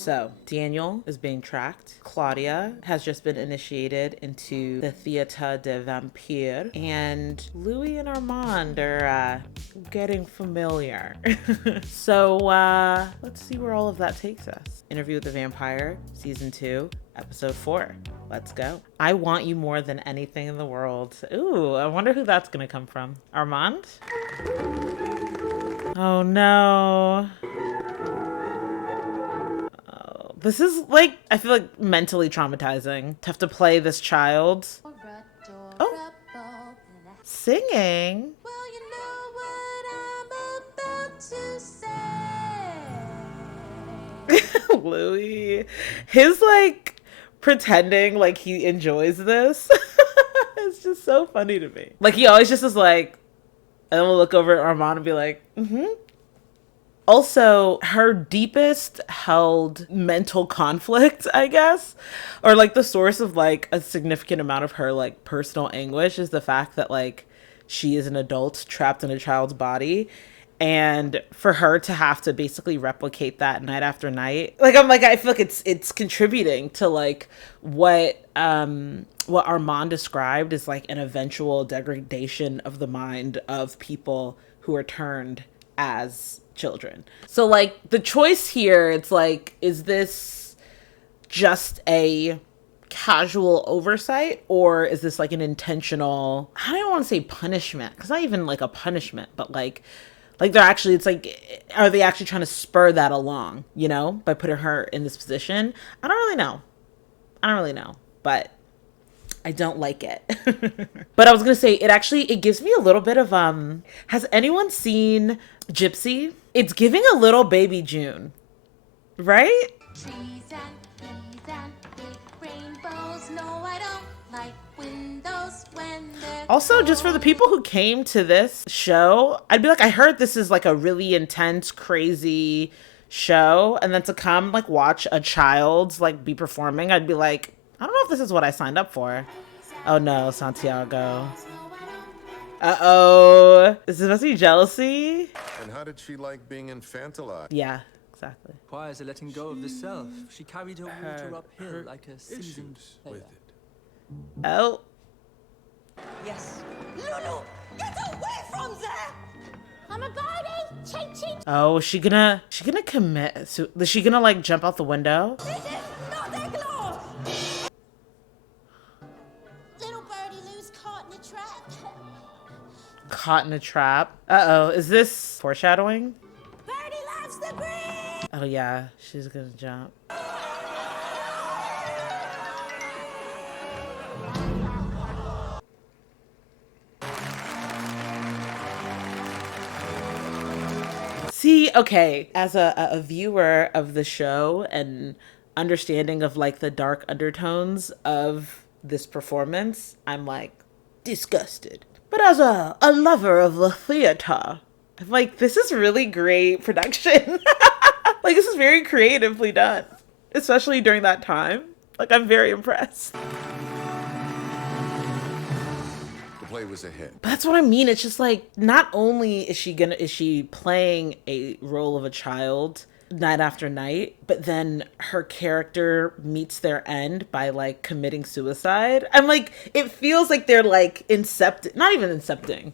So Daniel is being tracked. Claudia has just been initiated into the Theatre de Vampire. And Louis and Armand are getting familiar. So let's see where all of that takes us. Interview with the Vampire, season 2, episode 4. Let's go. I want you more than anything in the world. Ooh, I wonder who that's gonna come from. Armand? Oh no. Oh, this is like, I feel like mentally traumatizing to have to play this child. Oh, singing. Well, you know what I'm about to say. Louis, his like pretending like he enjoys this. It's just so funny to me. Like he always just is like, and then we'll look over at Armand and be like, mm-hmm. Also, her deepest held mental conflict, I guess, or like the source of like a significant amount of her like personal anguish is the fact that like she is an adult trapped in a child's body. And for her to have to basically replicate that night after night, like I'm like, I feel like it's contributing to like what Armand described as like an eventual degradation of the mind of people who are turned as children. So like the choice here, it's like, is this just a casual oversight or is this like an intentional, I don't want to say punishment, because not even like a punishment, but like they're actually, it's like, are they actually trying to spur that along, you know, by putting her in this position? I don't really know, but I don't like it. But I was gonna say, it gives me a little bit of has anyone seen Gypsy? It's giving a little Baby June, right? Trees and bees and big rainbows. No, I don't like windows when they're Also, just for the people who came to this show, I'd be like, I heard this is like a really intense, crazy show, and then to come like watch a child like be performing, I'd be like, I don't know if this is what I signed up for. Oh no, Santiago. Uh-oh. Is this supposed to be jealousy? And how did she like being infantilized? Yeah, exactly. Requires a letting go of the self. She carried her water uphill like a seasoned player. With it. Oh. Yes. Lulu, get away from there! I'm a guardian. Ching ching. Oh, is she gonna commit? So, is she gonna like jump out the window? This is not a glove. Little birdie Lou's caught in a trap. Caught in a trap. Uh-oh, is this foreshadowing? Birdie loves the breeze. Oh yeah, she's gonna jump. See, okay, as a viewer of the show and understanding of like the dark undertones of this performance, I'm like disgusted. But as a lover of the theater, I'm like, this is really great production. Like, this is very creatively done, especially during that time. Like, I'm very impressed. The play was a hit. But that's what I mean. It's just like, not only is she playing a role of a child night after night, but then her character meets their end by like committing suicide. I'm like, it feels like they're like not even incepting.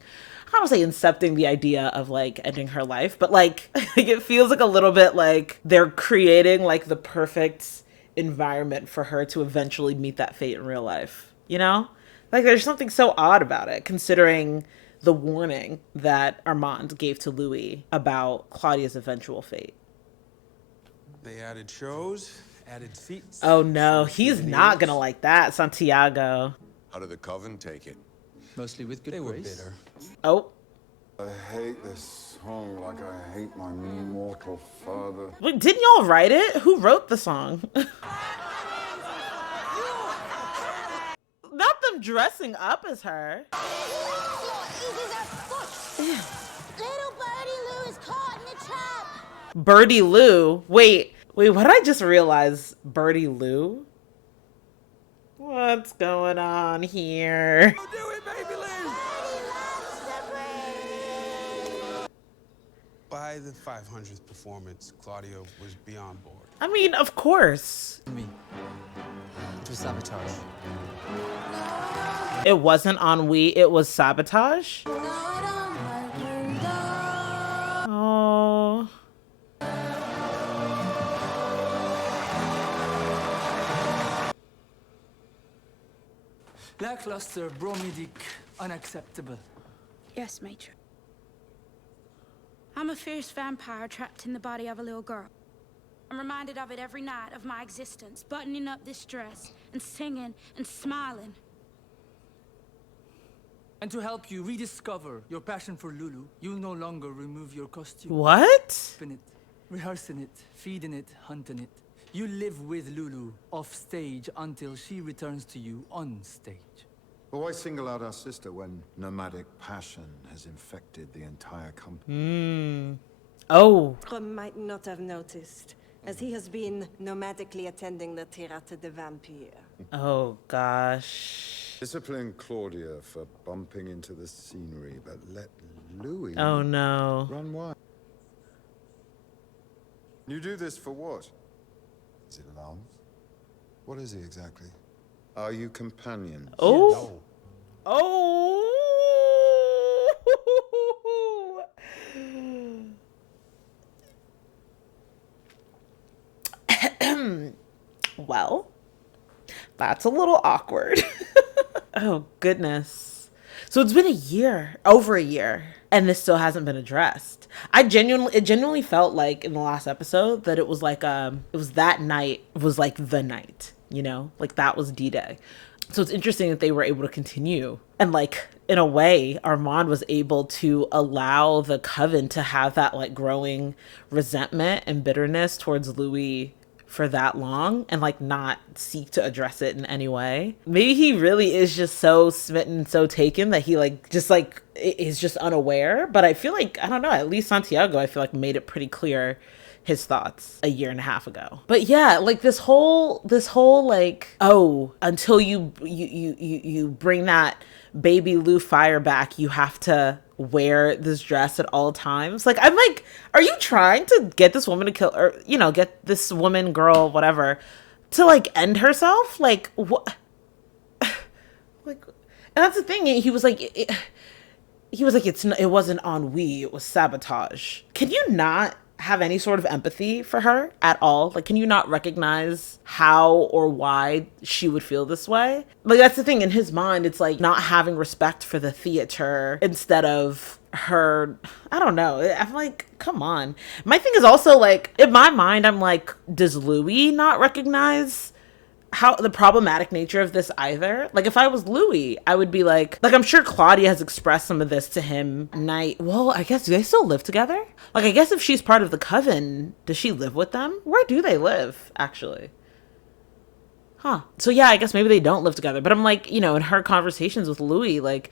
I don't say incepting the idea of like ending her life, but like it feels like a little bit like they're creating like the perfect environment for her to eventually meet that fate in real life, you know? Like there's something so odd about it, considering the warning that Armand gave to Louis about Claudia's eventual fate. They added shows, added seats. Oh no, he's not gonna like that, Santiago. How did the Coven take it? Mostly with good They were grace. bitter. Oh, I hate this song like I hate my mortal father. wait, didn't y'all write it? Who wrote the song? Not them dressing up as her. Little birdie Lou is caught in a trap. Birdie Lou. Wait, what did I just realize? Birdie Lou? What's going on here? Do it, baby Lou! Birdie loves the breeze. By the 500th performance, Claudia was beyond bored. I mean, of course. Me. It was sabotage. It wasn't ennui, it was sabotage. No, I don't like windows. Oh. Lackluster, bromidic, unacceptable. Yes, Matron. I'm a fierce vampire trapped in the body of a little girl. I'm reminded of it every night of my existence, buttoning up this dress and singing and smiling. And to help you rediscover your passion for Lulu, you'll no longer remove your costume. What? Spin it, rehearsing it, feeding it, hunting it. You live with Lulu off stage until she returns to you on stage. But why single out our sister when nomadic passion has infected the entire company? Oh. Might not have noticed, as he has been nomadically attending the Tirate de Vampire. Oh, gosh. Discipline Claudia for bumping into the scenery, but let Louis Oh, no. run wild. You do this for what? Is it love? What is he exactly? Are you companions? Oh. Oh. Well, that's a little awkward. Oh, goodness. So it's been a year, over a year, and this still hasn't been addressed. It genuinely felt like in the last episode that it was like, it was that night, was like the night, you know, like that was D-Day. So it's interesting that they were able to continue. And like, in a way, Armand was able to allow the Coven to have that like growing resentment and bitterness towards Louis for that long and like not seek to address it in any way. Maybe he really is just so smitten, so taken that he like just like is just unaware. But I feel like, I don't know, at least Santiago, I feel like made it pretty clear his thoughts a year and a half ago. But yeah, like this whole like, oh, until you bring that baby Lou fire back, you have to wear this dress at all times. Like, I'm like, are you trying to get this woman to kill, or, you know, get this woman, girl, whatever, to like end herself? Like, what? Like, and that's the thing. He was like, it wasn't ennui, it was sabotage. Can you not have any sort of empathy for her at all? Like, can you not recognize how or why she would feel this way? Like, that's the thing. In his mind, it's like not having respect for the theater instead of her. I don't know. I'm like, come on. My thing is also like, in my mind, I'm like, does Louis not recognize how the problematic nature of this either? Like, if I was Louis, I would be like I'm sure Claudia has expressed some of this to him. Well, I guess, do they still live together? Like, I guess if she's part of the Coven, does she live with them? Where do they live, actually? Huh. So yeah, I guess maybe they don't live together. But I'm like, you know, in her conversations with Louis, like,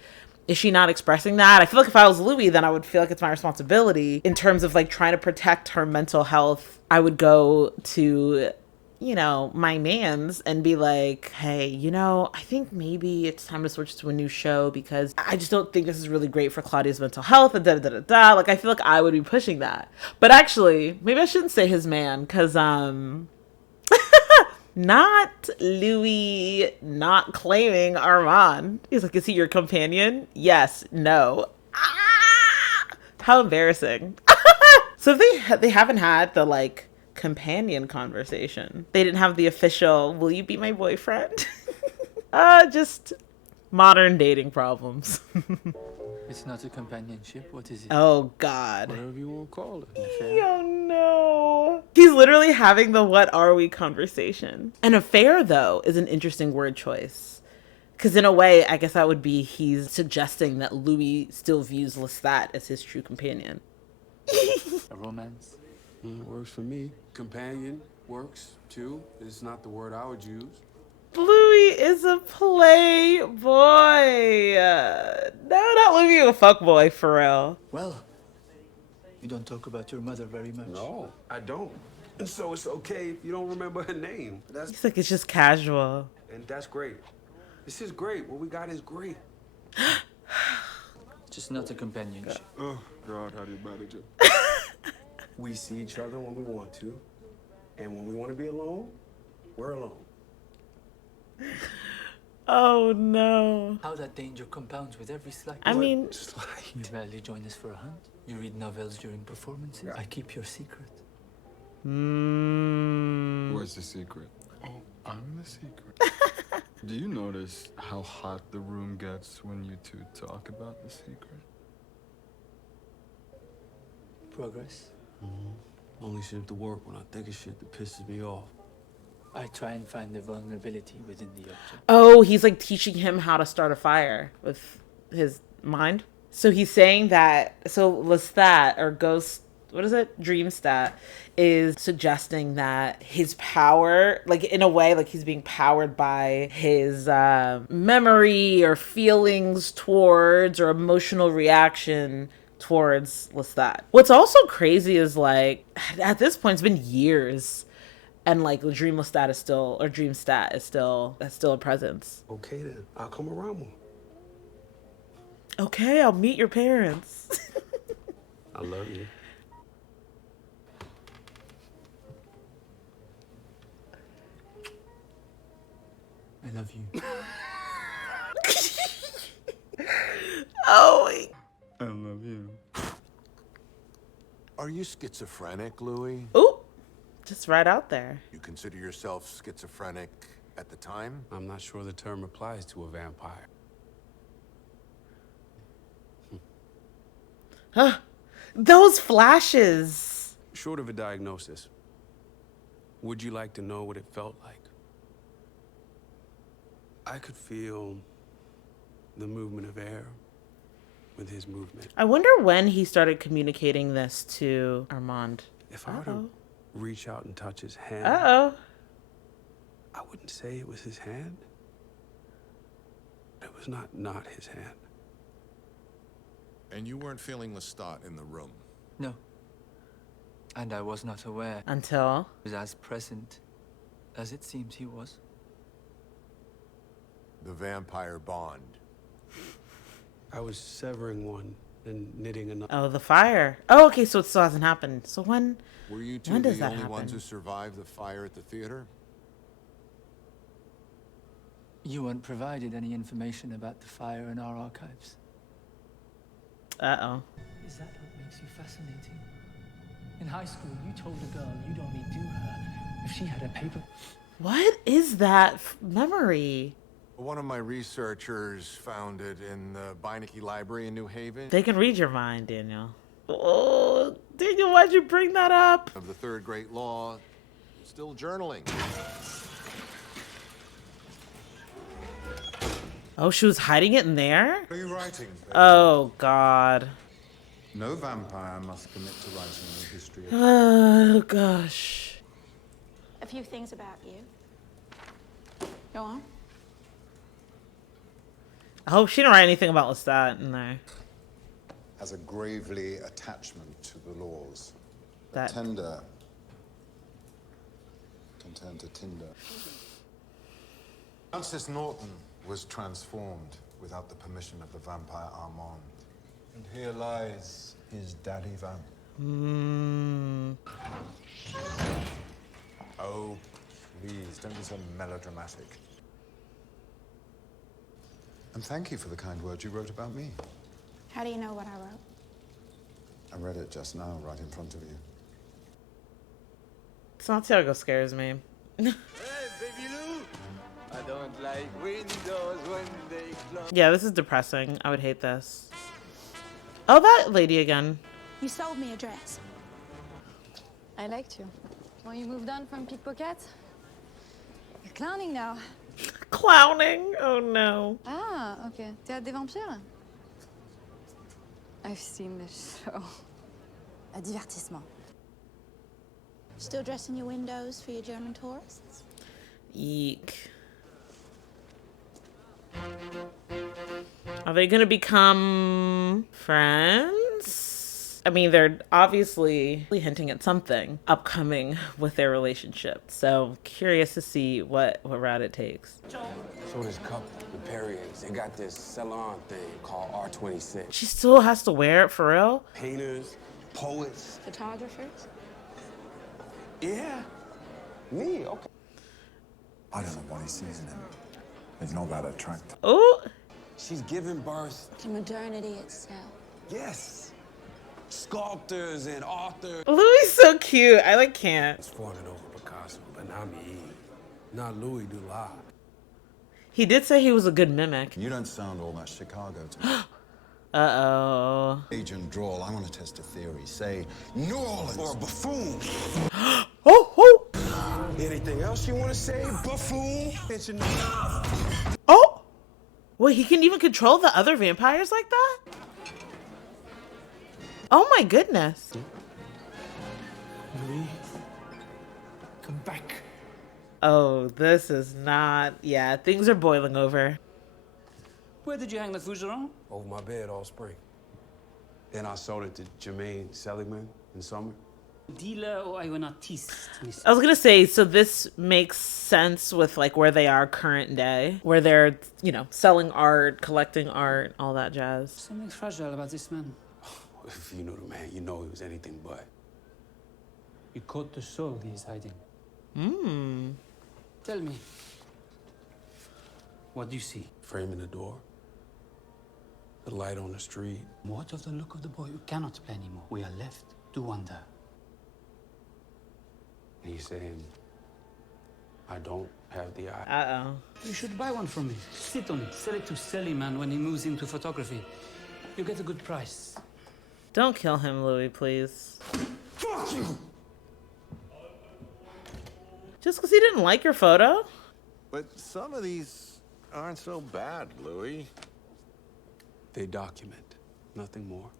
is she not expressing that? I feel like if I was Louis, then I would feel like it's my responsibility in terms of like trying to protect her mental health. I would go to, you know, my mans and be like, hey, you know, I think maybe it's time to switch to a new show because I just don't think this is really great for Claudia's mental health and da-da-da-da-da. Like, I feel like I would be pushing that. But actually, maybe I shouldn't say his man because, not Louis not claiming Armand. He's like, is he your companion? Yes. No. Ah! How embarrassing. So if they haven't had the, like, companion conversation. They didn't have the official, will you be my boyfriend? Just modern dating problems. It's not a companionship. What is it? Oh, God. Whatever you want to call it. Oh, no. He's literally having the what are we conversation. An affair, though, is an interesting word choice. Because in a way, I guess that would be he's suggesting that Louis still views Lestat as his true companion. A romance? Works for me. Companion works too. It's not the word I would use. Louis is a playboy. No, not Louis a fuckboy, for real. Well, you don't talk about your mother very much. No, I don't. And so it's okay if you don't remember her name. He's like, it's just casual. And that's great. This is great. What we got is great. Just not a companionship. Oh, God, how do you manage it? We see each other when we want to. And when we want to be alone, we're alone. Oh no. How that danger compounds with every slack. I mean, You rarely join us for a hunt. You read novels during performances. I keep your secret. What's the secret? Oh, I'm the secret. Do you notice how hot the room gets when you two talk about the secret? Progress. Only shit to work when I think of shit that pisses me off. I try and find the vulnerability within the object. oh, he's like teaching him how to start a fire with his mind. So he's saying that, so Lestat or Ghost, what is it? Dreamstat is suggesting that his power, like in a way, like he's being powered by his memory or feelings towards or emotional reaction towards Lestat. What's also crazy is like, at this point, it's been years. And like the Dreamstat is still, or Dreamstat is still, that's still a presence. Okay then, I'll come around more. Okay, I'll meet your parents. I love you. I love you. Oh, I love you. Are you schizophrenic, Louis? ooh, just right out there. You consider yourself schizophrenic at the time? I'm not sure the term applies to a vampire. Those flashes. Short of a diagnosis, would you like to know what it felt like? I could feel the movement of air with his movement. I wonder when he started communicating this to Armand. If I were to reach out and touch his hand, Uh-oh. I wouldn't say it was his hand. It was not his hand. And you weren't feeling Lestat in the room? No. And I was not aware. Until? He was as present as it seems he was. The vampire bond. I was severing one and knitting another. Oh, the fire. Oh, okay, so it still hasn't happened. So when Were you two when does the that only happen? ones who survived the fire at the theater? You weren't provided any information about the fire in our archives. Uh-oh. Is that what makes you fascinating? In high school, you told a girl you'd only do her if she had a paper. What is that memory? One of my researchers found it in the Beinecke Library in New Haven. They can read your mind, Daniel. Oh, Daniel, why'd you bring that up? Of the third great law, still journaling. Oh, she was hiding it in there? What are you writing? Baby? Oh, God. No vampire must commit to writing the history of... Oh, gosh. A few things about you. Go on. I hope she didn't write anything about Lestat in there. Has a gravely attachment to the laws. That- Tender can turn to tinder. Francis Norton was transformed without the permission of the vampire Armand. And here lies his daddy vamp. Oh, please, don't be so melodramatic. And thank you for the kind words you wrote about me. How do you know what I wrote? I read it just now, right in front of you. Santiago scares me. Hey, baby Lou! I don't like windows when they close. Yeah, this is depressing. I would hate this. Oh, that lady again. You sold me a dress. I liked you. Well, you moved on from pickpocket? You're clowning now. Clowning? Oh, no. Ah, ok. Théâtre des vampires? I've seen this show. Un divertissement. Still dressing your windows for your German tourists? Eek. Are they gonna become friends? I mean, they're obviously hinting at something upcoming with their relationship. So curious to see what route it takes. So this couple, the Perriers, they got this salon thing called R26. She still has to wear it for real? Painters, poets. Photographers? Yeah. Me? Okay. I don't know what he sees in him. He's not that attractive. Oh. She's giving birth. To modernity itself. Yes. Sculptors and authors. Louis so cute. I like can't. It's fawning over Picasso, but not me. Not Louis do lie. He did say he was a good mimic. You don't sound all that Chicago to me. Uh-oh. Agent Drawl, I want to test a theory. Say, New Orleans. Or a buffoon. Oh. Anything else you want to say, buffoon? Oh. Wait, he can even control the other vampires like that? Oh my goodness. Louis, come back. Oh, this is not... Yeah, things are boiling over. Where did you hang the Fougeron? Over my bed all spring. Then I sold it to Jermaine Seligman in summer. Dealer or are you an artiste? I was gonna say, so this makes sense with like where they are current day, where they're, you know, selling art, collecting art, all that jazz. Something fragile about this man. If you knew the man, you know he was anything but. You caught the soul he is hiding. Tell me, what do you see? Framing the door. The light on the street. What of the look of the boy who cannot play anymore? We are left to wonder. And he's saying, I don't have the eye. Uh-oh. You should buy one from me. Sit on it. Sell it to Seliman when he moves into photography. You get a good price. Don't kill him, Louis, please. Fuck you! Just because he didn't like your photo? But some of these aren't so bad, Louis. They document, nothing more.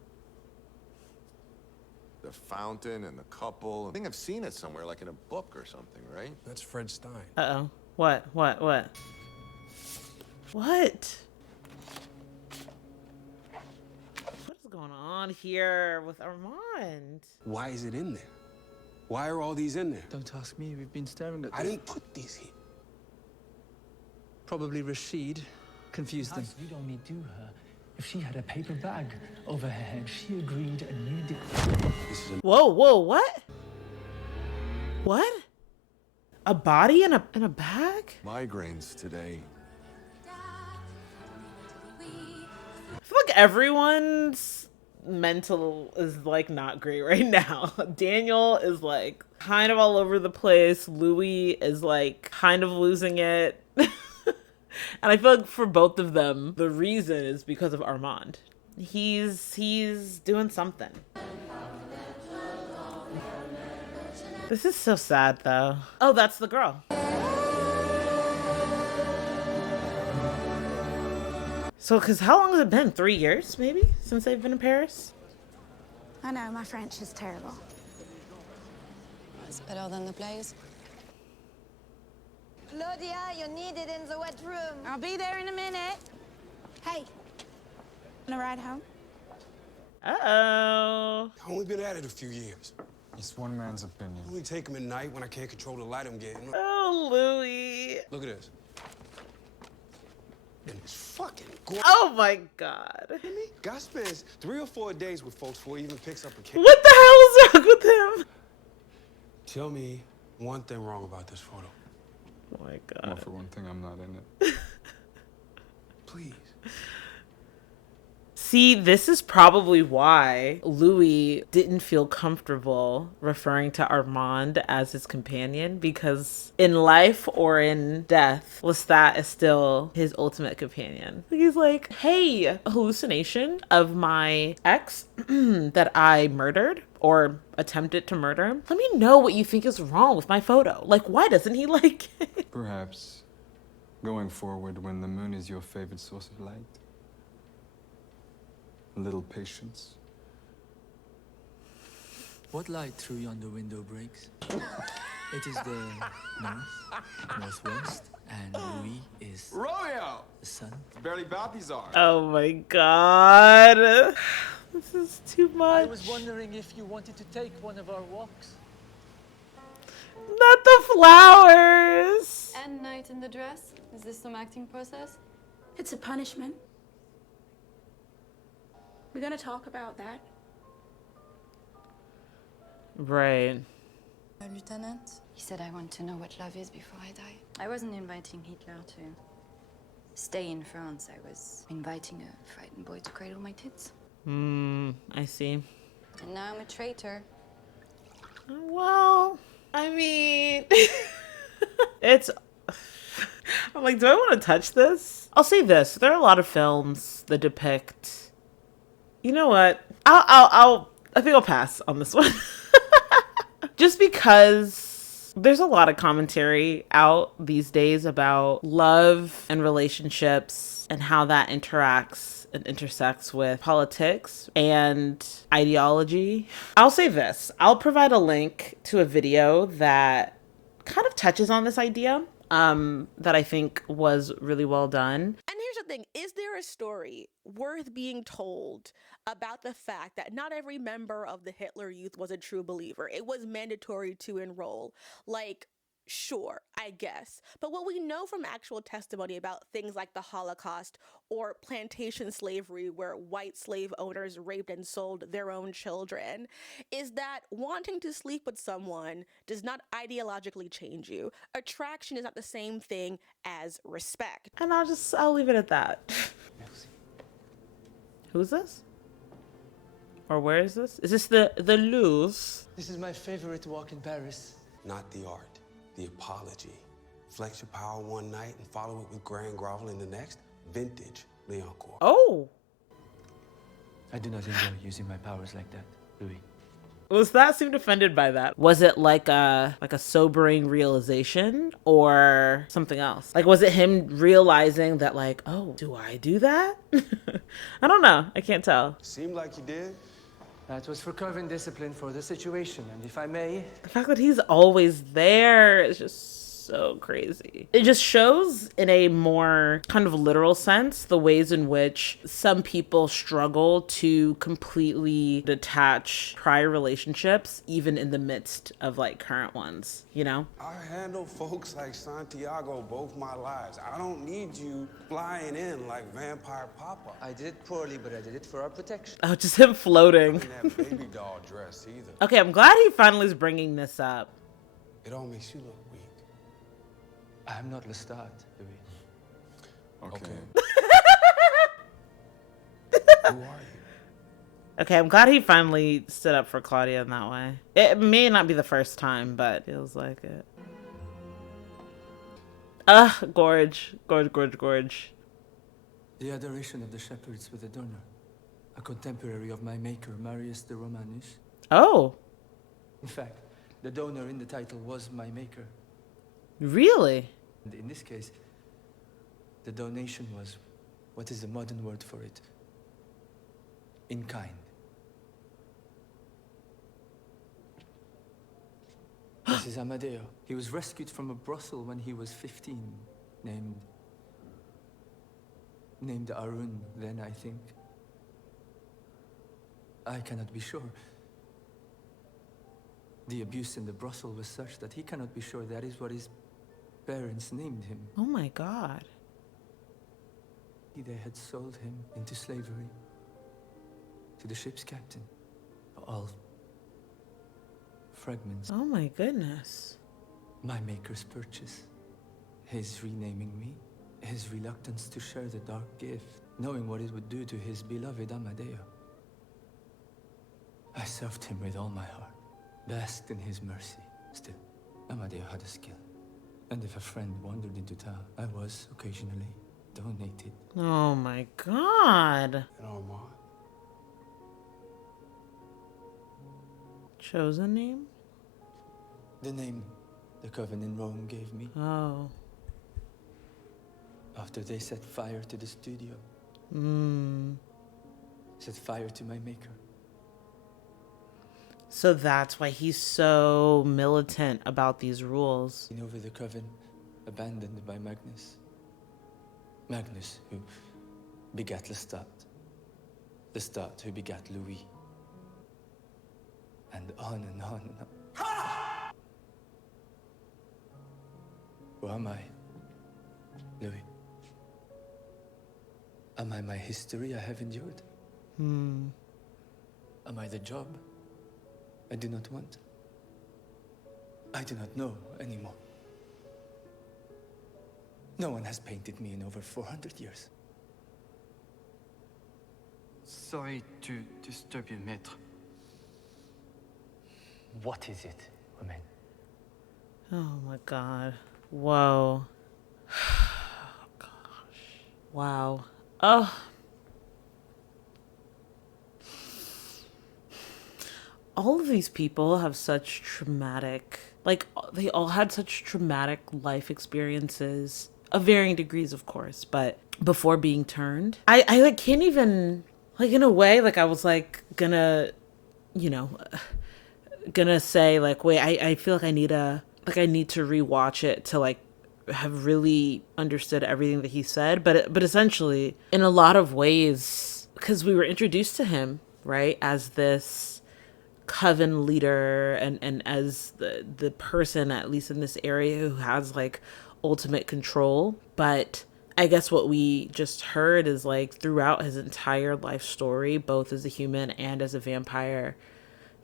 The fountain and the couple. I think I've seen it somewhere, like in a book or something, right? That's Fred Stein. Uh-oh. What? What? What? What? What is going on here with Armand? Why is it in there? Why are all these in there? Don't ask me. We've been staring at I didn't put these here. Probably Rashid confused them. You'd only do her if she had a paper bag over her head. She agreed and you did. Whoa, whoa, what? What? A body in a bag? Migraines today. I feel like everyone's mental is like not great right now. Daniel is like kind of all over the place. Louis is like kind of losing it. And I feel like for both of them, the reason is because of Armand. He's doing something. This is so sad though. Oh, that's the girl. So, because how long has it been? 3 years, maybe, since they've been in Paris? I know, my French is terrible. It's better than the plays. Claudia, you're needed in the wet room. I'll be there in a minute. Hey, wanna ride home? Uh-oh. I've only been at it a few years. It's one man's opinion. I only take them at night when I can't control the light I'm getting. Oh, Louis. Look at this. And it's fucking gorgeous. Oh my God. Guy spends 3 or 4 days with folks before he even picks up a case. What the hell is wrong with him? Tell me one thing wrong about this photo. Oh my God. Well, for one thing, I'm not in it. Please. See, this is probably why Louis didn't feel comfortable referring to Armand as his companion, because in life or in death, Lestat is still his ultimate companion. He's like, hey, a hallucination of my ex that I murdered or attempted to murder. Let me know what you think is wrong with my photo. Like, why doesn't he like it? Perhaps going forward when the moon is your favorite source of light. A little patience. What light through yonder window breaks? It is the north, northwest, and Louis is Romeo! the sun. Barely Balthazar. Oh my God. This is too much. I was wondering if you wanted to take one of our walks. Not the flowers. And night in the dress? Is this some acting process? It's a punishment. We're gonna talk about that. Right. Lieutenant? He said I want to know what love is before I die. I wasn't inviting Hitler to stay in France. I was inviting a frightened boy to cradle my tits. I see. And now I'm a traitor. Well, I mean, it's. I'm like, do I want to touch this? I'll say this: there are a lot of films that depict. You know what? I think I'll pass on this one. Just because there's a lot of commentary out these days about love and relationships and how that interacts and intersects with politics and ideology. I'll say this. I'll provide a link to a video that kind of touches on this idea that I think was really well done. And here's the thing, is there a story worth being told about the fact that not every member of the Hitler Youth was a true believer? It was mandatory to enroll. Like, sure, I guess. But what we know from actual testimony about things like the Holocaust or plantation slavery, where white slave owners raped and sold their own children, is that wanting to sleep with someone does not ideologically change you. Attraction is not the same thing as respect. And I'll leave it at that. Who's this? Or where is this? Is this the Louvre? This is my favorite walk in Paris. Not the art, the apology. Flex your power one night and follow it with grand groveling the next. Vintage Leoncourt. Oh. I do not enjoy using my powers like that, Louis. Was that seemed offended by that? Was it like a sobering realization or something else? Like, was it him realizing that, like, oh, do I do that? I don't know. I can't tell. Seemed like you did. That was for Coven discipline for the situation, and if I may... The fact that he's always there is just so crazy. It just shows in a more kind of literal sense the ways in which some people struggle to completely detach prior relationships, even in the midst of like current ones, you know? I handle folks like Santiago both my lives. I don't need you flying in like Vampire Papa. I did it poorly, but I did it for our protection. Oh, just him floating. That baby doll dress either. Okay, I'm glad he finally is bringing this up. It all makes you look weak. I'm not Lestat, Louis. Okay. Who are you? Okay, I'm glad he finally stood up for Claudia in that way. It may not be the first time, but feels like it. Gorge. The Adoration of the Shepherds with a donor. A contemporary of my maker, Marius de Romanus. Oh. In fact, the donor in the title was my maker. Really? And in this case, the donation was, what is the modern word for it? In kind. This is Amadeo. He was rescued from a brothel when he was 15, named Arun, then I think. I cannot be sure. The abuse in the brothel was such that he cannot be sure that is what his parents named him. Oh my God. They had sold him into slavery to the ship's captain. All fragments. Oh my goodness. My maker's purchase. His renaming me. His reluctance to share the dark gift, knowing what it would do to his beloved Amadeo. I served him with all my heart, basked in his mercy. Still, Amadeo had a skill. And if a friend wandered into town, I was occasionally donated. Oh my God. And Armand? Chosen name? The name the Coven in Rome gave me. Oh. After they set fire to the studio. Set fire to my maker. So that's why he's so militant about these rules. Over the Coven, abandoned by Magnus. Magnus, who begat Lestat. Lestat, who begat Louis. And on and on and on. Who am I, Louis? Am I my history I have endured? Am I the job I do not want? I do not know anymore. No one has painted me in over 400 years. Sorry to disturb you, maître. What is it, Armand? Oh my god. Whoa. Oh gosh. Wow. Oh. All of these people have such traumatic, like, they all had such traumatic life experiences of varying degrees, of course, but before being turned, I like can't even, like, in a way, like, I was like gonna, you know, gonna say like, wait, I feel like I need to rewatch it to like have really understood everything that he said, but essentially in a lot of ways, because we were introduced to him, right, as this Coven leader and as the person, at least in this area, who has like ultimate control. But I guess what we just heard is like throughout his entire life story, both as a human and as a vampire,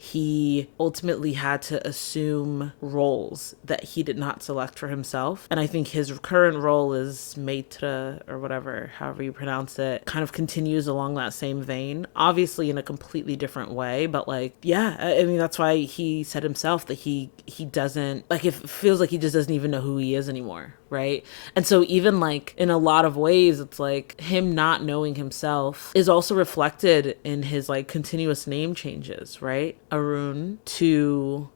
he ultimately had to assume roles that he did not select for himself. And I think his current role as maître, or whatever, however you pronounce it, kind of continues along that same vein, obviously in a completely different way. But like, yeah, I mean, that's why he said himself that he doesn't, like, it feels like he just doesn't even know who he is anymore, right? And so even like in a lot of ways, it's like him not knowing himself is also reflected in his like continuous name changes, right? Arun to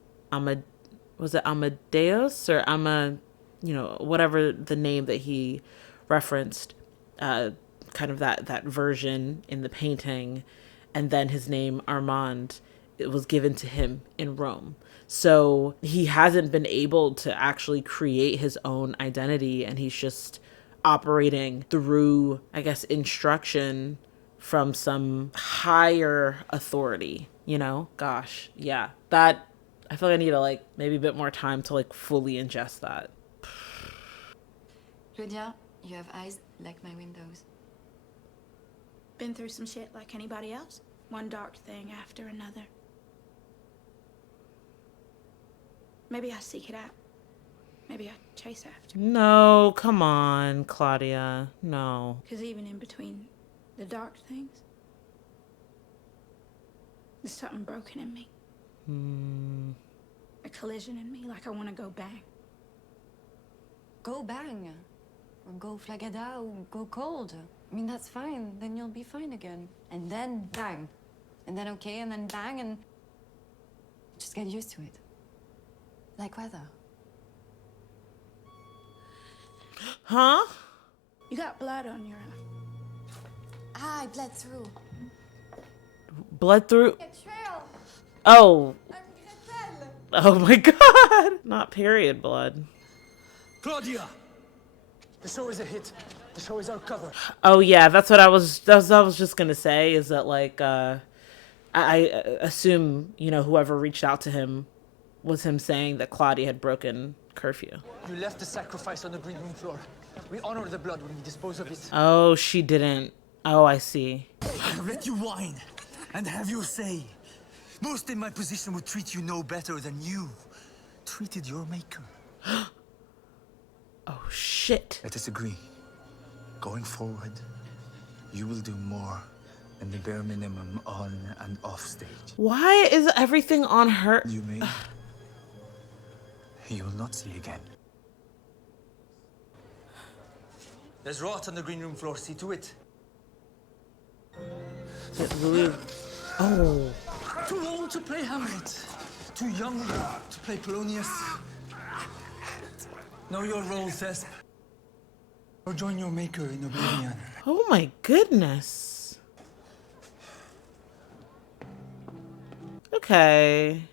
was it Amadeus or you know, whatever the name that he referenced, kind of that version in the painting, and then his name Armand, it was given to him in Rome. So he hasn't been able to actually create his own identity, and he's just operating through, I guess, instruction from some higher authority, you know? Gosh, yeah. That, I feel like I need to like maybe a bit more time to like fully ingest that. Claudia, you have eyes like my windows. Been through some shit like anybody else. One dark thing after another. Maybe I seek it out. Maybe I chase after it. No, come on, Claudia. No. Because even in between the dark things, there's something broken in me. A collision in me, like I want to go bang. Go bang. Or go flagada, or go cold. I mean, that's fine. Then you'll be fine again. And then bang. And then okay, and then bang, and just get used to it. Like weather. Huh? You got blood on your eye. Ah, I bled through. Bled through? Oh. Oh my god. Not period blood. Claudia! The show is a hit. The show is our cover. Oh yeah, that's what I was just gonna say, is that like I assume, you know, whoever reached out to him was him saying that Claudia had broken curfew. You left the sacrifice on the green room floor. We honor the blood when we dispose of it. Oh, she didn't. Oh, I see. I'll let you whine and have your say. Most in my position would treat you no better than you treated your maker. Oh, shit. Let us agree. Going forward, you will do more than the bare minimum on and off stage. Why is everything on her? You may. You will not see again. There's rot on the green room floor. See to it. Louis. Oh. Too old to play Hamlet. Too young to play Polonius. Know your role, Thesp. Or join your maker in oblivion. Oh my goodness. Okay.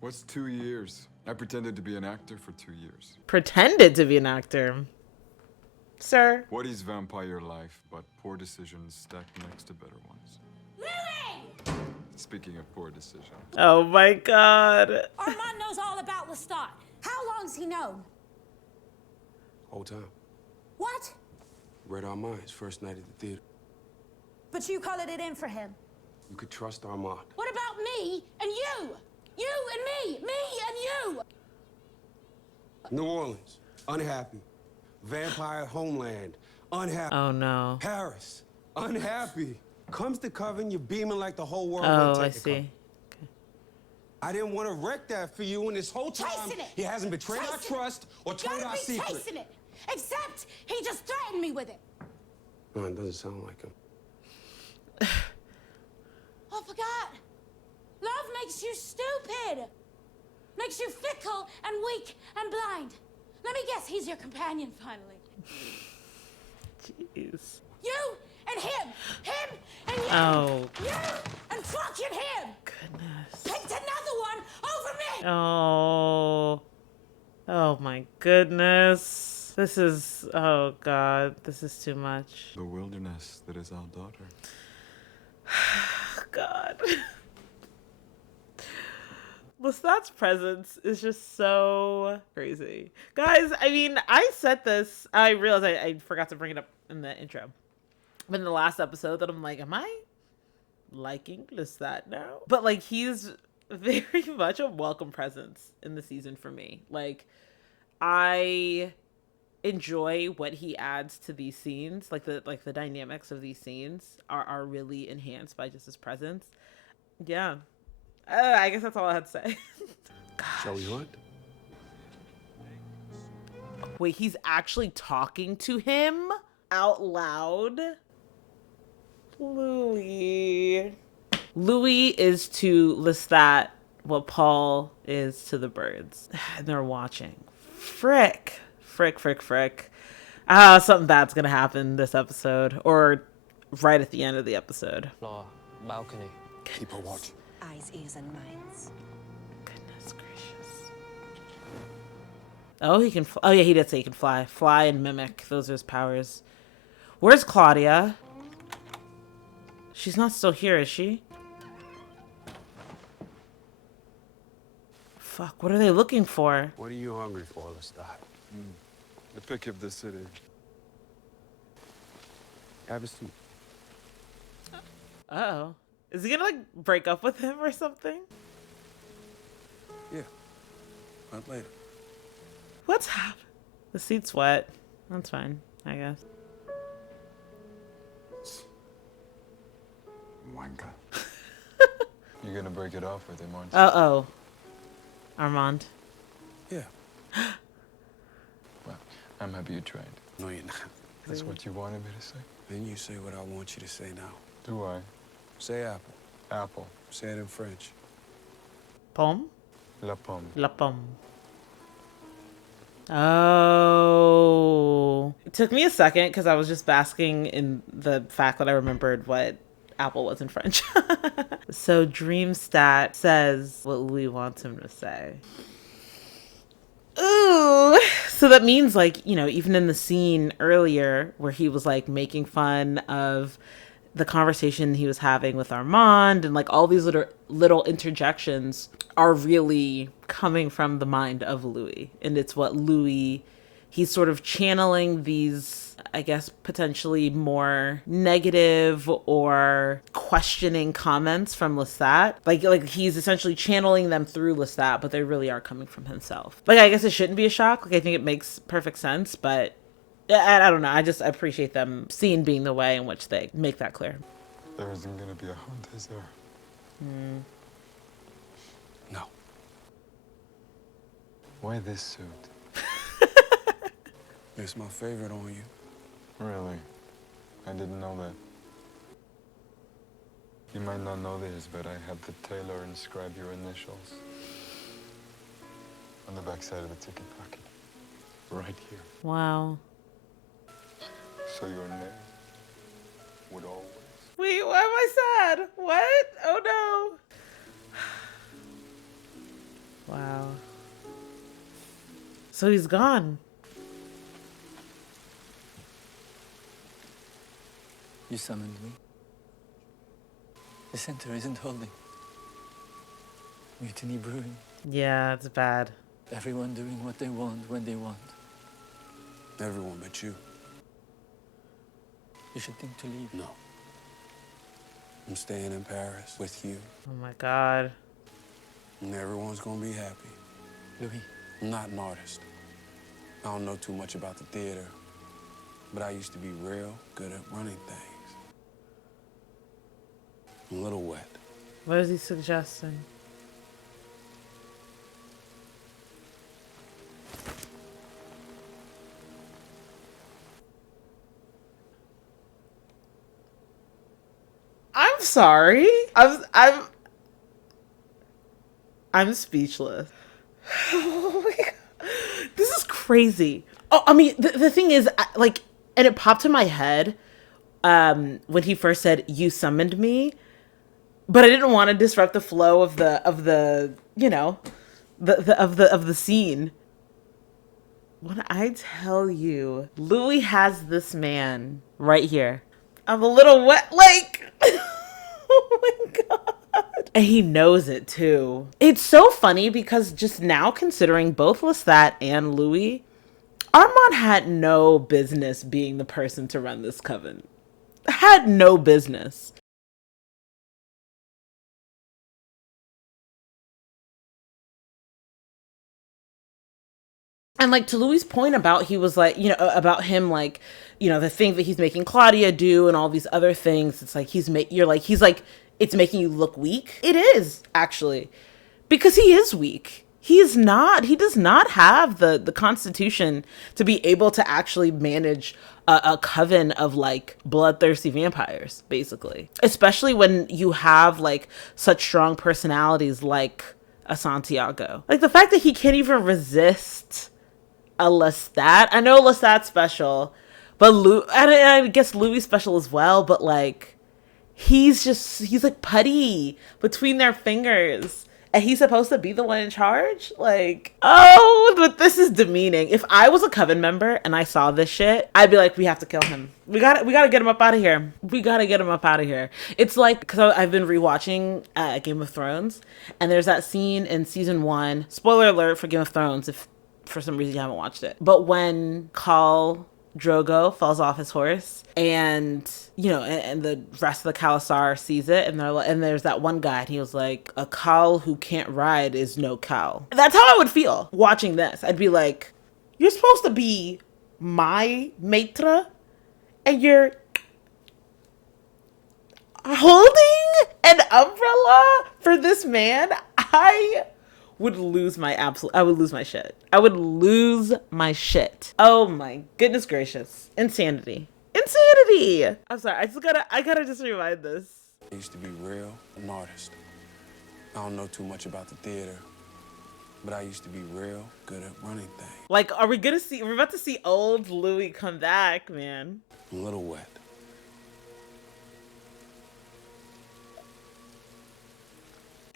What's 2 years? I pretended to be an actor for 2 years. Pretended to be an actor. Sir. What is vampire life but poor decisions stacked next to better ones? Louis! Speaking of poor decisions. Oh my god. Armand knows all about Lestat. How long's he known? Whole time. What? Read Armand's first night at the theater. But you colored it in for him. You could trust Armand. What about me and you? You and me and you. New Orleans, unhappy. Vampire homeland, unhappy. Oh no. Paris, unhappy. Comes to Coven, you're beaming like the whole world. Oh, I see. I didn't want to wreck that for you, and this whole time he hasn't betrayed our trust or told our secret. Chasing it. Except he just threatened me with it. No, it doesn't sound like him. I forgot. Love makes you stupid. Makes you fickle and weak and blind. Let me guess, he's your companion finally. Jeez. You and him. Him and you. Oh. You and fucking him. Goodness. Picked another one over me. Oh. Oh my goodness. This is, oh God, this is too much. The wilderness that is our daughter. God. Lestat's presence is just so crazy. Guys, I mean, I said this, I realized I forgot to bring it up in the intro. But in the last episode that I'm like, am I liking Lestat now? But like, he's very much a welcome presence in the season for me. Like, I enjoy what he adds to these scenes. Like the dynamics of these scenes are really enhanced by just his presence. Yeah. I guess that's all I had to say. Shall we hunt? Wait, he's actually talking to him out loud? Louis. Louis is to Lestat what Paul is to the birds. And they're watching. Frick. Something bad's gonna happen this episode. Or right at the end of the episode. Floor, balcony. Keep her watch. Eyes, ears, and minds. Goodness gracious. Oh, he can fly. Oh, yeah, he did say he can fly. Fly and mimic. Those are his powers. Where's Claudia? She's not still here, is she? Fuck, what are they looking for? What are you hungry for, Lestat? The pick of the city. Have a seat. Uh-oh. Is he gonna, like, break up with him or something? Yeah. Not later. What's happening? The seat's wet. That's fine, I guess. Wanka. You're gonna break it off with him, aren't you? Uh-oh. Armand. Yeah. Well, I'm happy you tried. No, you're not. That's what you wanted me to say? Then you say what I want you to say now. Do I? Say apple. Apple. Say it in French. Pomme? La pomme. La pomme. Oh. It took me a second because I was just basking in the fact that I remembered what apple was in French. So Dreamstat says what Louis wants him to say. Ooh. So that means, like, you know, even in the scene earlier where he was like making fun of the conversation he was having with Armand and like all these little interjections are really coming from the mind of Louis. And it's what Louis, he's sort of channeling these, I guess, potentially more negative or questioning comments from Lestat. Like he's essentially channeling them through Lestat, but they really are coming from himself. Like, I guess it shouldn't be a shock. Like, I think it makes perfect sense, but I don't know. I appreciate them seeing being the way in which they make that clear. There isn't gonna be a hunt, is there? No. Why this suit? It's my favorite on you. Really? I didn't know that. You might not know this, but I had the tailor inscribe your initials on the back side of the ticket pocket. Right here. Wow. So your name would always... Wait, why am I sad? What? Oh no. Wow. So he's gone. You summoned me. The center isn't holding. Mutiny brewing. Yeah, it's bad. Everyone doing what they want when they want. Everyone but you. You should think to leave. No. I'm staying in Paris with you. Oh my God. And everyone's gonna be happy. Louis. I'm not an artist. I don't know too much about the theater, but I used to be real good at running things. I'm a little wet. What is he suggesting? I'm sorry. I'm speechless. Oh my God. This is crazy. Oh, I mean, the thing is, like, and it popped in my head when he first said, "You summoned me," but I didn't want to disrupt the flow of the you know, the scene. When I tell you, Louis has this man right here. I'm a little wet, like, oh my God. And he knows it too. It's so funny because just now considering both Lestat and Louis, Armand had no business being the person to run this coven. Had no business. And like to Louis' point about he was like, you know, about him like, you know, the thing that he's making Claudia do and all these other things. It's like he's it's making you look weak. It is actually, because he is weak. He does not have the constitution to be able to actually manage a coven of like bloodthirsty vampires, basically. Especially when you have like such strong personalities like a Santiago. Like the fact that he can't even resist a Lestat. I know Lestat's special, but I guess Louis special as well, but like he's like putty between their fingers. And he's supposed to be the one in charge? Like, oh, but this is demeaning. If I was a Coven member and I saw this shit, I'd be like, we have to kill him. We gotta get him up out of here. We gotta get him up out of here. It's like, because I've been rewatching Game of Thrones, and there's that scene in season 1, spoiler alert for Game of Thrones, if for some reason you haven't watched it, but when Khal Drogo falls off his horse, and you know, and the rest of the Khalasar sees it, and there's that one guy, and he was like, a Khal who can't ride is no Khal. That's how I would feel watching this. I'd be like, you're supposed to be my maitre, and you're holding an umbrella for this man. I would lose my shit. I would lose my shit. Oh my goodness gracious. Insanity. I'm sorry, I gotta just rewind this. I used to be real, an artist. I don't know too much about the theater, but I used to be real good at running things. Like, we're about to see old Louis come back, man. I'm a little wet.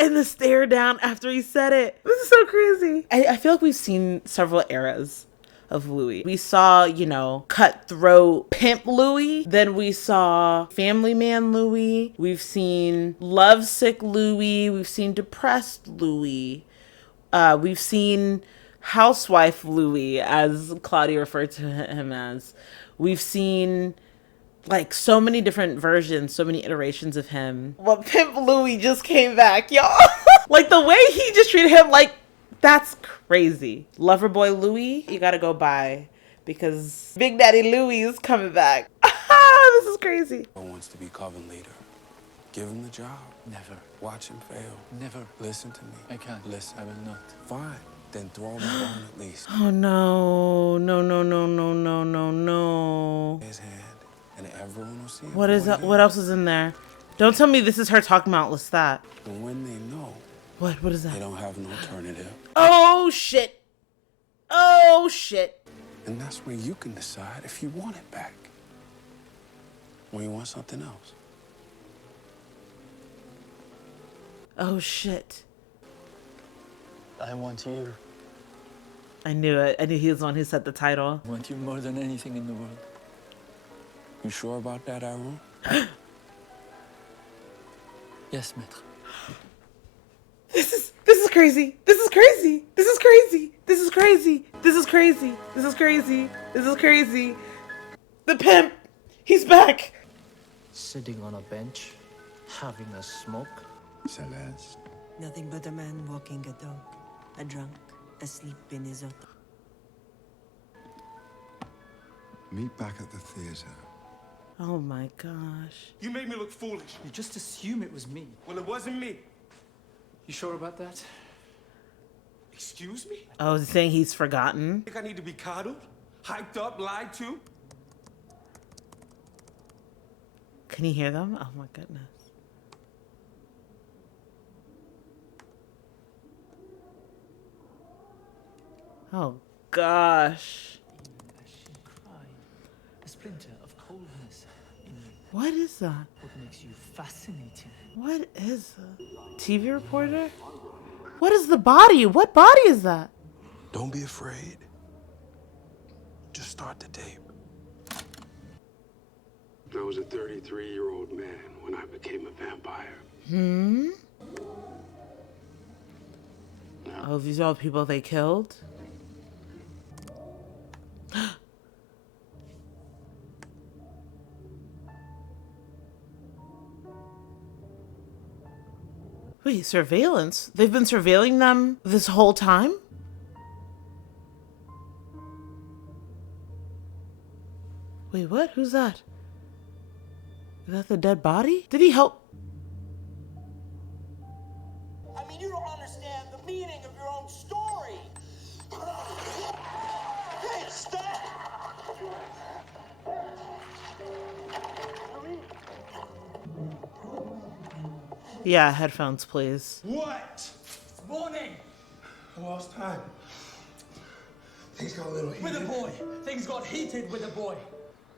And the stare down after he said it. This is so crazy. I feel like we've seen several eras of Louis. We saw, you know, cutthroat Pimp Louis. Then we saw Family Man Louis. We've seen lovesick Louis. We've seen depressed Louis. We've seen housewife Louis, as Claudia referred to him as. We've seen like so many different versions, so many iterations of him. Well, Pimp Louis just came back, y'all. Like the way he just treated him, like, that's crazy. Loverboy Louis, you gotta go by, because Big Daddy Louis is coming back. This is crazy. Who wants to be Coven leader? Give him the job. Never. Watch him fail. Never. Listen to me. I can't. Listen. I will not. Fine. Then throw him a bone at least. Oh no. No. His hand. And everyone will see him. What is that? What else is in there? Don't tell me this is her talking about Lestat. And when they know, what is that? They don't have an alternative. Oh shit. Oh shit. And that's where you can decide if you want it back. Or you want something else. Oh shit. I want you. I knew it. I knew he was the one who set the title. I want you more than anything in the world. You sure about that, Armand? Yes, maître. This is crazy. This is crazy. This is crazy. This is crazy. This is crazy. This is crazy. This is crazy. The pimp. He's back. Sitting on a bench, having a smoke. Celeste, Nothing but a man walking a dog, a drunk, asleep in his auto. Meet back at the theater. Oh my gosh. You made me look foolish. You just assume it was me. Well, it wasn't me. You sure about that? Excuse me? Oh, is he saying he's forgotten? Think I need to be coddled? Hyped up? Lied to? Can you hear them? Oh my goodness. Oh gosh. A splinter of coldness in you. What is that? What makes you fascinating? What is that? TV reporter? What is the body? What body is that? Don't be afraid. Just start the tape. I was a 33-year-old man when I became a vampire. Hmm? Oh, these are all the people they killed? Wait, surveillance? They've been surveilling them this whole time? Wait, what? Who's that? Is that the dead body? Did he help? I mean, you don't understand the meaning of your own story. Hey, stop! Yeah, headphones, please. What? Morning! I lost time. Things got a little heated. With a boy. Things got heated with a boy.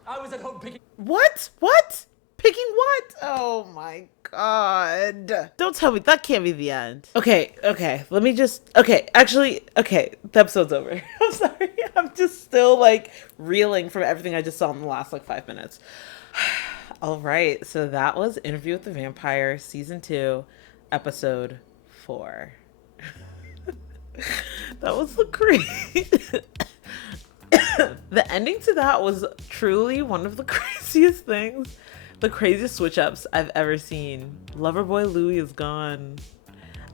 I was at home picking. What? What? Picking what? Oh my god. Don't tell me. That can't be the end. Okay, let me just... Okay, actually, the episode's over. I'm sorry. I'm just still, like, reeling from everything I just saw in the last, like, 5 minutes. All right, so that was Interview with the Vampire, Season 2, Episode 4. That was the The ending to that was truly one of the craziest things, the craziest switch-ups I've ever seen. Loverboy Louis is gone.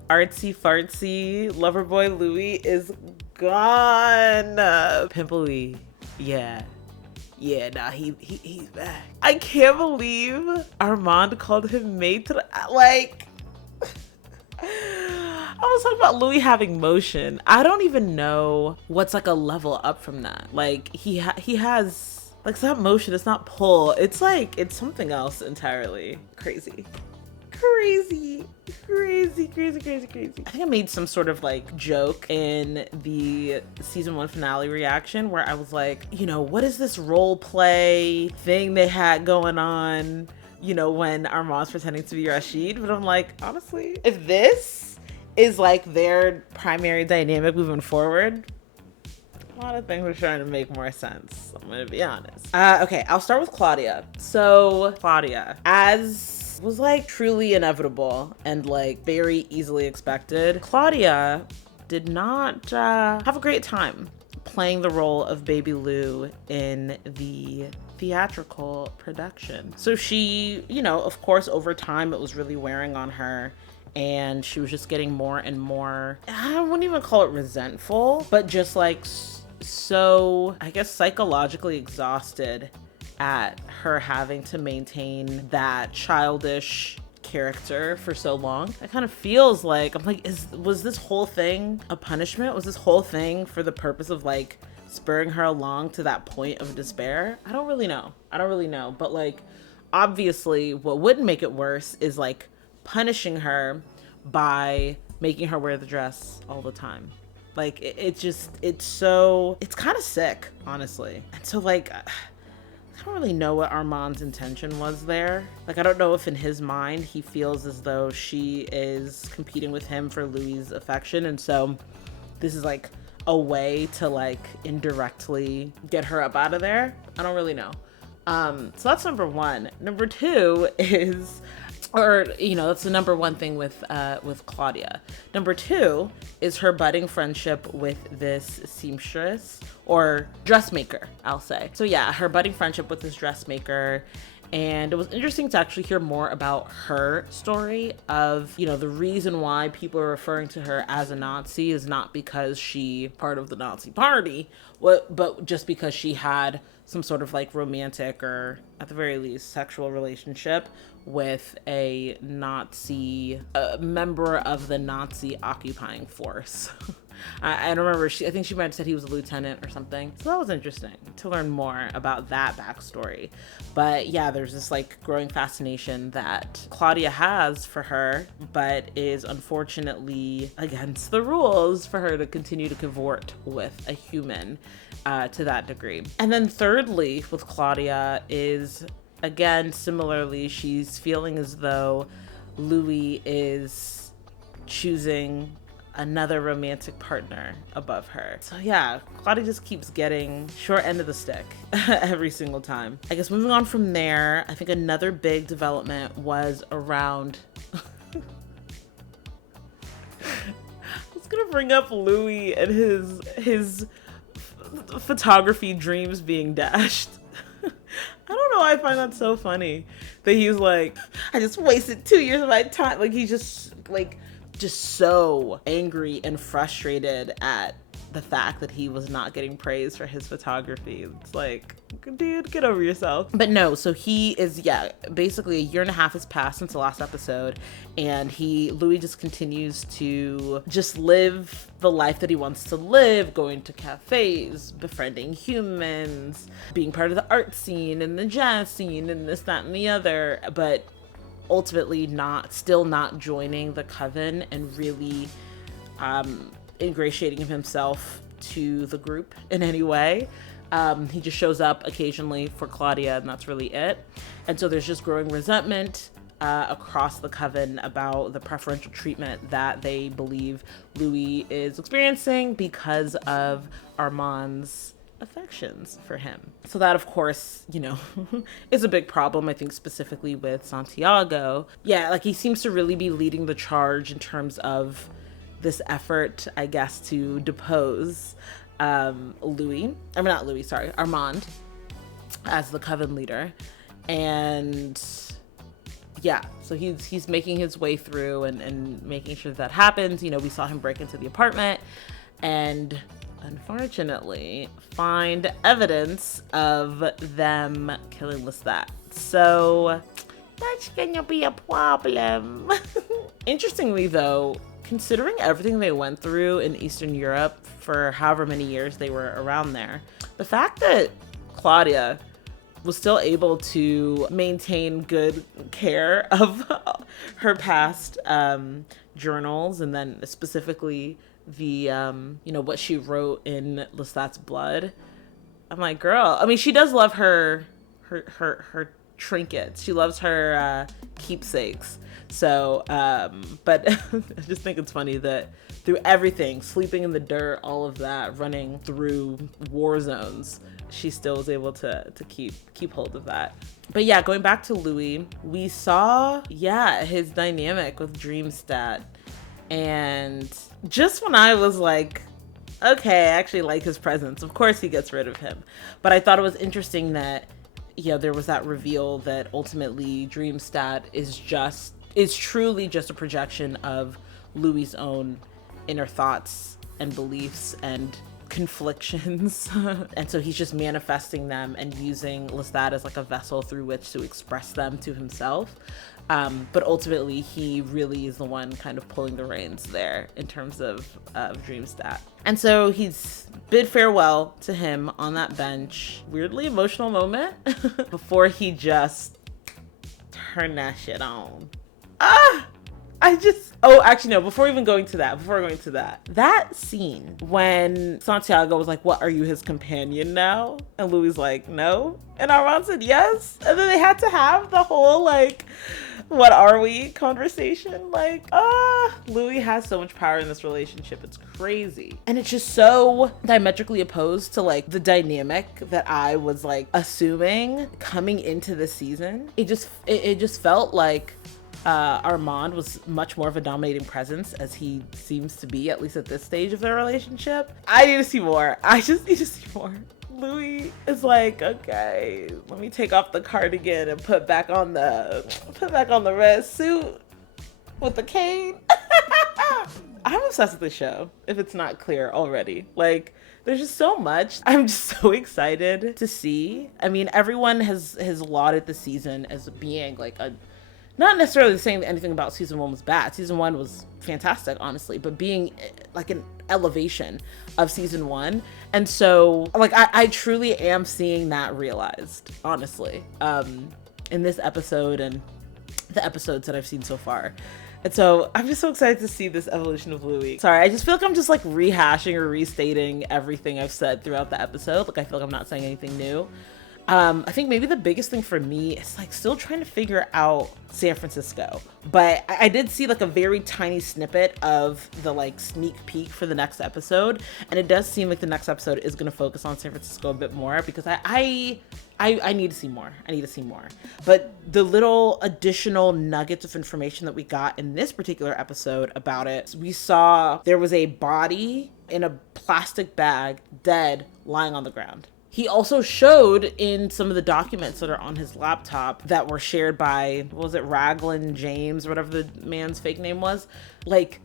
Artsy fartsy Loverboy Louis is gone. Pimp Louis, yeah, nah, he's back. I can't believe Armand called him maître. Like, I was talking about Louis having motion. I don't even know what's like a level up from that. Like he has, like, it's not motion, it's not pull. It's like, it's something else entirely. Crazy. I think I made some sort of like joke in the season 1 finale reaction where I was like, you know, what is this role play thing they had going on, you know, when Armand's pretending to be Rashid? But I'm like, honestly, if this is like their primary dynamic moving forward, a lot of things are starting to make more sense. I'm gonna be honest. Okay, I'll start with Claudia. So Claudia, as was like truly inevitable and like very easily expected, Claudia did not have a great time playing the role of Baby Lou in the theatrical production. So she, you know, of course, over time it was really wearing on her, and she was just getting more and more, I wouldn't even call it resentful, but just like so, I guess, psychologically exhausted at her having to maintain that childish character for so long. It kind of feels like, I'm like, was this whole thing a punishment? Was this whole thing for the purpose of like spurring her along to that point of despair? I don't really know. But like, obviously what wouldn't make it worse is like punishing her by making her wear the dress all the time. Like it's kind of sick, honestly. And so like, I don't really know what Armand's intention was there. Like, I don't know if in his mind he feels as though she is competing with him for Louis' affection, and so this is like a way to like indirectly get her up out of there. I don't really know. So that's number one. Number two is, or, you know, that's the number one thing with Claudia. Number two is her budding friendship with this seamstress or dressmaker, I'll say. So yeah, her budding friendship with this dressmaker, And it was interesting to actually hear more about her story of, you know, the reason why people are referring to her as a Nazi is not because she part of the Nazi party, but just because she had some sort of like romantic or at the very least sexual relationship with a Nazi, member of the Nazi occupying force. I don't remember, I think she might have said he was a lieutenant or something. So that was interesting to learn more about that backstory. But yeah, there's this like growing fascination that Claudia has for her, but is unfortunately against the rules for her to continue to cavort with a human to that degree. And then thirdly, with Claudia is, again, similarly, she's feeling as though Louis is choosing another romantic partner above her. So yeah, Claudia just keeps getting short end of the stick every single time. I guess moving on from there, I think another big development was around I was gonna bring up Louis and his photography dreams being dashed. I don't know why I find that so funny that he's like, I just wasted 2 years of my time. Like he's just so angry and frustrated at the fact that he was not getting praised for his photography. It's like, dude, get over yourself. But no, so he is, yeah, basically a year and a half has passed since the last episode, and Louis just continues to just live the life that he wants to live, going to cafes, befriending humans, being part of the art scene and the jazz scene and this, that, and the other, but ultimately still not joining the Coven and really ingratiating himself to the group in any way. He just shows up occasionally for Claudia, and that's really it. And so there's just growing resentment across the Coven about the preferential treatment that they believe Louis is experiencing because of Armand's affections for him. So that, of course, you know, is a big problem, I think, specifically with Santiago. Yeah, like he seems to really be leading the charge in terms of this effort, I guess, to depose Armand as the Coven leader. And yeah, so he's making his way through and making sure that happens. You know, we saw him break into the apartment and unfortunately find evidence of them killing Lestat. So that's gonna be a problem. Interestingly though, considering everything they went through in Eastern Europe for however many years they were around there, the fact that Claudia was still able to maintain good care of her past journals, and then specifically the you know, what she wrote in Lestat's blood. I'm like, girl, I mean, she does love her trinkets. She loves her keepsakes. So but I just think it's funny that through everything, sleeping in the dirt, all of that, running through war zones, she still was able to keep hold of that. But yeah, going back to Louis, we saw, yeah, his dynamic with Dreamstat. And just when I was like, okay, I actually like his presence, of course he gets rid of him. But I thought it was interesting that, you know, there was that reveal that ultimately Dreamstat is truly just a projection of Louis' own inner thoughts and beliefs and conflictions. And so he's just manifesting them and using Lestat as like a vessel through which to express them to himself. But ultimately he really is the one kind of pulling the reins there in terms of Dreamstat. And so he's bid farewell to him on that bench. Weirdly emotional moment before he just turned that shit on. Actually no, before going to that, that scene when Santiago was like, what, are you his companion now? And Louis like, no. And Armand said yes. And then they had to have the whole like, what are we conversation. Like, Louis has so much power in this relationship. It's crazy. And it's just so diametrically opposed to like the dynamic that I was like assuming coming into this season. It just felt like Armand was much more of a dominating presence, as he seems to be, at least at this stage of their relationship. I need to see more. I just need to see more. Louis is like, okay, let me take off the cardigan and put back on the red suit with the cane. I'm obsessed with this show, if it's not clear already. Like, there's just so much. I'm just so excited to see. I mean, everyone has lauded the season as being like a, not necessarily saying that anything about season 1 was bad. Season 1 was fantastic, honestly, but being like an elevation of season 1. And so like, I truly am seeing that realized, honestly, in this episode and the episodes that I've seen so far. And so I'm just so excited to see this evolution of Louis. Sorry, I just feel like I'm just like rehashing or restating everything I've said throughout the episode. Like, I feel like I'm not saying anything new. I think maybe the biggest thing for me is like still trying to figure out San Francisco, but I did see like a very tiny snippet of the like sneak peek for the next episode, and it does seem like the next episode is going to focus on San Francisco a bit more, because I need to see more. I need to see more. But the little additional nuggets of information that we got in this particular episode about it, we saw there was a body in a plastic bag, dead, lying on the ground. He also showed in some of the documents that are on his laptop that were shared by, what was it, Raglan James, or whatever the man's fake name was, like,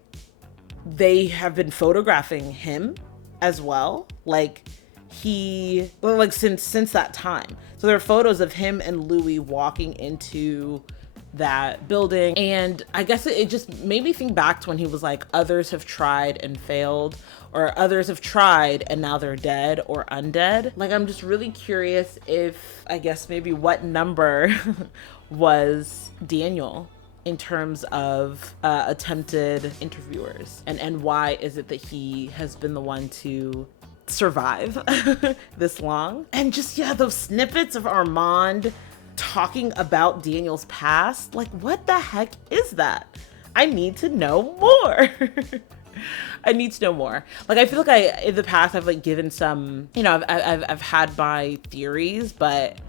they have been photographing him as well. Like, since that time. So there are photos of him and Louis walking into that building, and I guess it just made me think back to when he was like, others have tried and failed, or others have tried and now they're dead or undead. Like, I'm just really curious if, I guess maybe what number was Daniel in terms of attempted interviewers, and why is it that he has been the one to survive this long. And just, yeah, those snippets of Armand talking about Daniel's past, like, what the heck is that? I need to know more. I need to know more. Like, I feel like in the past I've like given some, you know, I've had my theories, but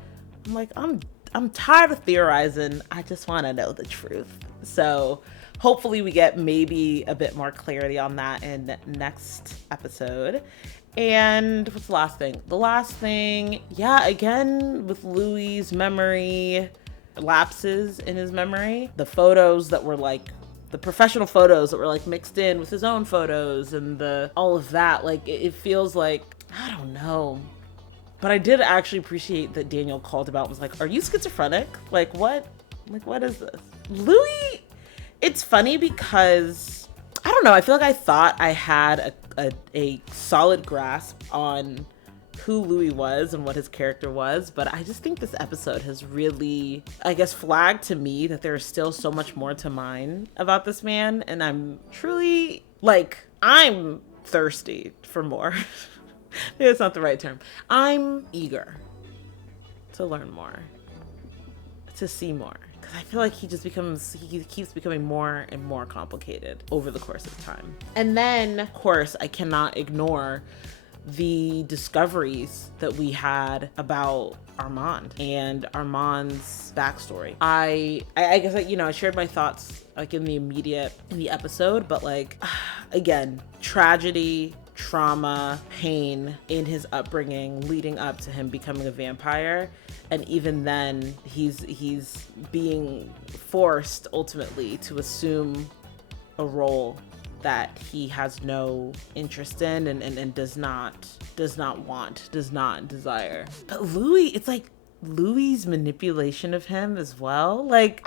I'm like, I'm tired of theorizing. I just want to know the truth. So hopefully we get maybe a bit more clarity on that in next episode. And what's the last thing? The last thing, yeah, again, with Louis' memory, lapses in his memory, the photos that were like, the professional photos that were like mixed in with his own photos, and all of that, like, it feels like, I don't know. But I did actually appreciate that Daniel called about and was like, are you schizophrenic? Like, what? Like, what is this? Louis, it's funny because, I don't know, I feel like I thought I had a solid grasp on who Louis was and what his character was, but I just think this episode has really, I guess, flagged to me that there is still so much more to mine about this man, and I'm truly, like, I'm thirsty for more. Maybe that's not the right term. I'm eager to learn more, to see more. I feel like he keeps becoming more and more complicated over the course of time. And then, of course, I cannot ignore the discoveries that we had about Armand and Armand's backstory. I guess, you know, I shared my thoughts like in the episode, but like, again, tragedy, trauma, pain in his upbringing leading up to him becoming a vampire. And even then, he's being forced ultimately to assume a role that he has no interest in and does not want, does not desire. But Louis, it's like Louis' manipulation of him as well. Like,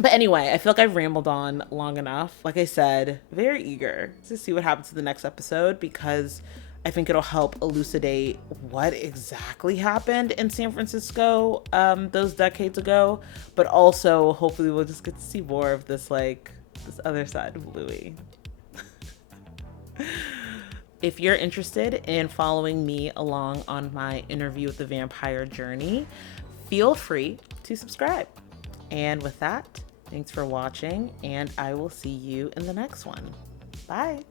but anyway, I feel like I've rambled on long enough. Like I said, very eager to see what happens to the next episode, because I think it'll help elucidate what exactly happened in San Francisco those decades ago, but also hopefully we'll just get to see more of this, like, this other side of Louis. If you're interested in following me along on my interview with the vampire journey, feel free to subscribe. And with that, thanks for watching, and I will see you in the next one. Bye.